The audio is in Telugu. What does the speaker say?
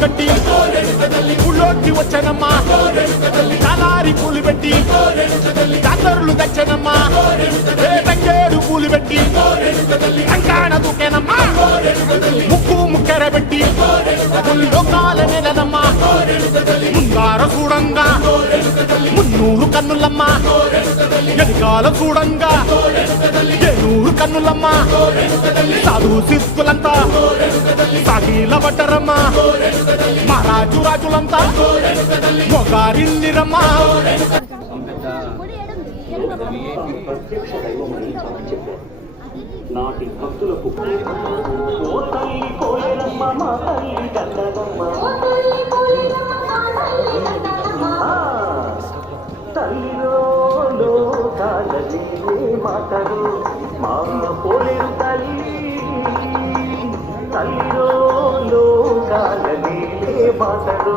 గట్టి ఉళ్ళోకి వచ్చనమ్మా కాలారి పూలు పెట్టి జాతరులు తెచ్చనమ్మా తంగేడు పూలు పెట్టి కంకాణ దూకేనమ్మా ముక్కు ముక్కెర పెట్టి లోకాల నెలనమ్మా ముంగార చూడంగా మున్నూరు కన్నులమ్మా ఎదికాల చూడంగా ఏనూరు కన్నులమ్మా సాధు సిద్ధులంతా సాగిల పడ్డరమ్మా మహారాజు రాజులంతా మొగారిల్లిరమ్మా. నాటి భక్తులకు ఓ తల్లి కోయలమ్మ మా తల్లి దండనమ్మ తల్లిలో లోకాలనే మాటలు మా పోలేరు తల్లి తల్లిలో లోకాలనే మాటలు